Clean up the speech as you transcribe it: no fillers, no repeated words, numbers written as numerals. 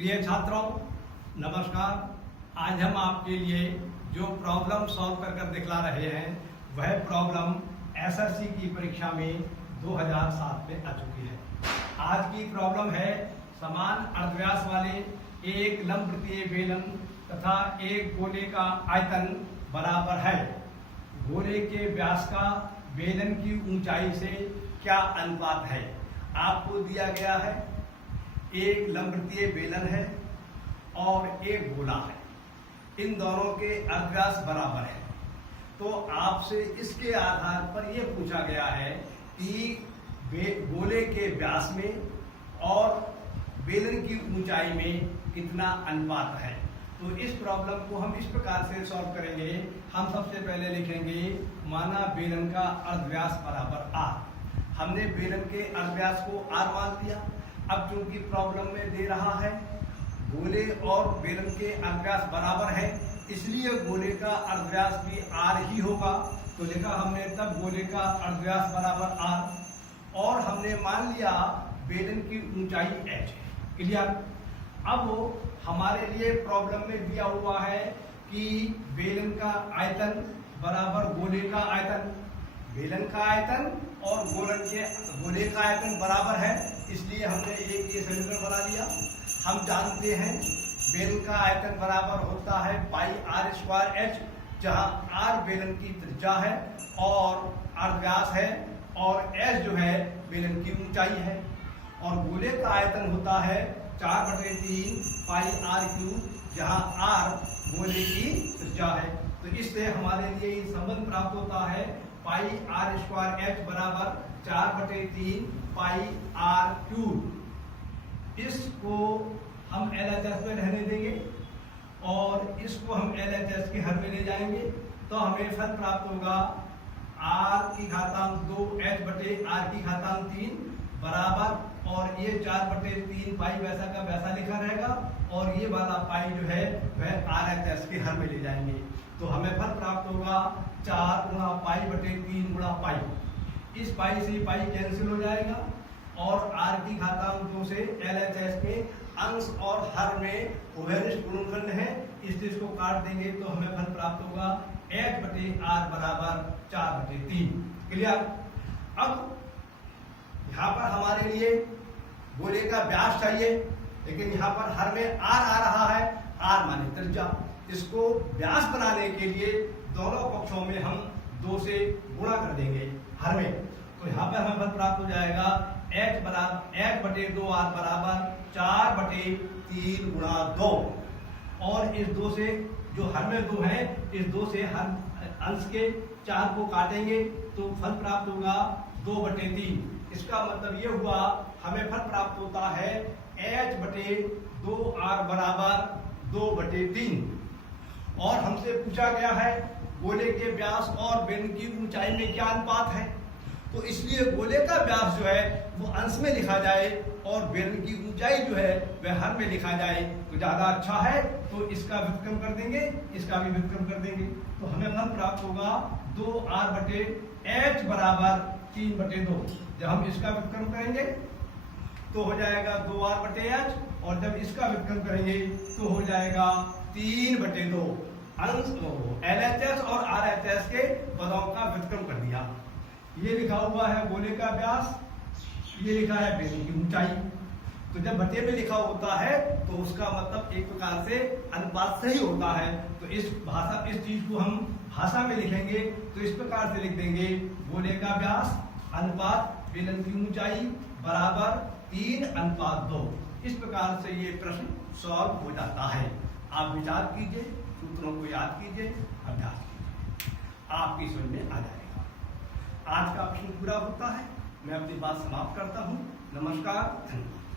प्रिय छात्रों, नमस्कार। आज हम आपके लिए जो प्रॉब्लम सॉल्व कर दिखला रहे हैं वह प्रॉब्लम एसएससी की परीक्षा में 2007 में आ चुकी है। आज की प्रॉब्लम है समान अर्धव्यास वाले एक लंबवृत्तीय बेलन तथा एक गोले का आयतन बराबर है। गोले के व्यास का बेलन की ऊंचाई से क्या अनुपात है। आपको दिया गया है एक लंबवृत्तीय बेलन है और एक गोला है, इन दोनों के अर्धव्यास बराबर है। तो आपसे इसके आधार पर यह पूछा गया है कि गोले के व्यास में और बेलन की ऊंचाई में कितना अनुपात है। तो इस प्रॉब्लम को हम इस प्रकार से सॉल्व करेंगे। हम सबसे पहले लिखेंगे माना बेलन का अर्धव्यास बराबर r। हमने बेलन के अर्धव्यास को r मान लिया। अब चूंकि प्रॉब्लम में दे रहा है गोले और बेलन के अर्धव्यास बराबर है, इसलिए गोले का अर्धव्यास भी r ही होगा। तो लिखा हमने तब गोले का अर्धव्यास बराबर r और हमने मान लिया बेलन की ऊंचाई h है। क्लियर। अब हमारे लिए प्रॉब्लम में दिया हुआ है कि बेलन का आयतन बराबर गोले का आयतन। बेलन का आयतन और गोले का आयतन बराबर है, इसलिए हमने एक ये समीकरण बना लिया। हम जानते हैं बेलन का आयतन बराबर होता है पाई आर स्क्वायर एच, जहां आर बेलन की त्रिज्या है और अर्धव्यास है और एच जो है बेलन की ऊंचाई है। और गोले का आयतन होता है 4/3 पाई आर क्यूब, जहां आर गोले की त्रिज्या है। तो इससे हमारे लिए ये संबंध प्राप्त होता है पाई आर स्क्वायर एच बराबर 4/3 पाई आर क्यूब। इसको हम LHS में रहने देंगे और इसको हम LHS के हर में ले जाएंगे। तो हमें फल प्राप्त होगा r की घातांक 2 h बटे r की घातांक 3 बराबर, और ये 4/3 पाई वैसा का वैसा लिखा रहेगा और ये वाला पाई जो है वह RHS के हर में ले जाएंगे। तो हमें फल प्राप्त होगा 4 गुणा पाई बटे 3 गुणा पाई। इस पाई से पाई कैंसिल हो जाएगा और r की घातांक 2 से LHS के अंश और हर में उभयनिष्ठ गुणनखंड है, इसलिए इसको काट देंगे तो हमें फल प्राप्त होगा h बटे r बराबर 4/3। क्लियर। अब यहाँ पर हमारे लिए गोले का व्यास चाहिए, लेकिन यहाँ पर हर में r आ रहा है, r माने त्रिज्या। इसको व्यास बनाने के लिए दोनों पक्षों में हम 2 से गुणा कर देंगे हर में। तो यहाँ पर हमें फल प्राप्त हो जाएगा h बराबर 1/2r बराबर 4/3 गुणा 2, और इस 2 से जो हर में 2 है, इस 2 से हर अंश के 4 को काटेंगे तो फल प्राप्त होगा 2/3। इसका मतलब ये हुआ हमें फल प्राप्त होता है h/2r बराबर 2/3। और हमसे पूछा गया है गोले के व्यास और बेलन की ऊंचाई में क्या अनुपात है। तो इसलिए गोले का व्यास जो है वो अंश में लिखा जाए और बेलन की ऊंचाई जो है वह हर में लिखा जाए तो ज्यादा अच्छा है। तो इसका व्युत्क्रम कर देंगे, इसका भी व्युत्क्रम कर देंगे, तो हमें फल प्राप्त होगा 2r बटे h बराबर 3/2। जब हम इसका व्युत्क्रम करेंगे तो हो जाएगा 2r बटे h, और जब इसका व्युत्क्रम करेंगे तो हो जाएगा 3/2। अंश LHS और RHS के पदों का व्युत्क्रम कर दिया। ये लिखा हुआ है गोले का व्यास, ये लिखा है बेलन की ऊंचाई। तो जब बटे में लिखा होता है तो उसका मतलब एक प्रकार से अनुपात सही होता है। तो इस चीज को हम भाषा में लिखेंगे तो इस प्रकार से लिख देंगे गोले का व्यास अनुपात बेलन की ऊंचाई बराबर 3:2। इस प्रकार से ये प्रश्न सॉल्व हो जाता है। आप विचार कीजिए, सूत्रों को याद कीजिए, अभ्यास कीजिए, आपकी समझ में आ जाएगा। आज का प्रश्न पूरा होता है। मैं अपनी बात समाप्त करता हूँ। नमस्कार, धन्यवाद।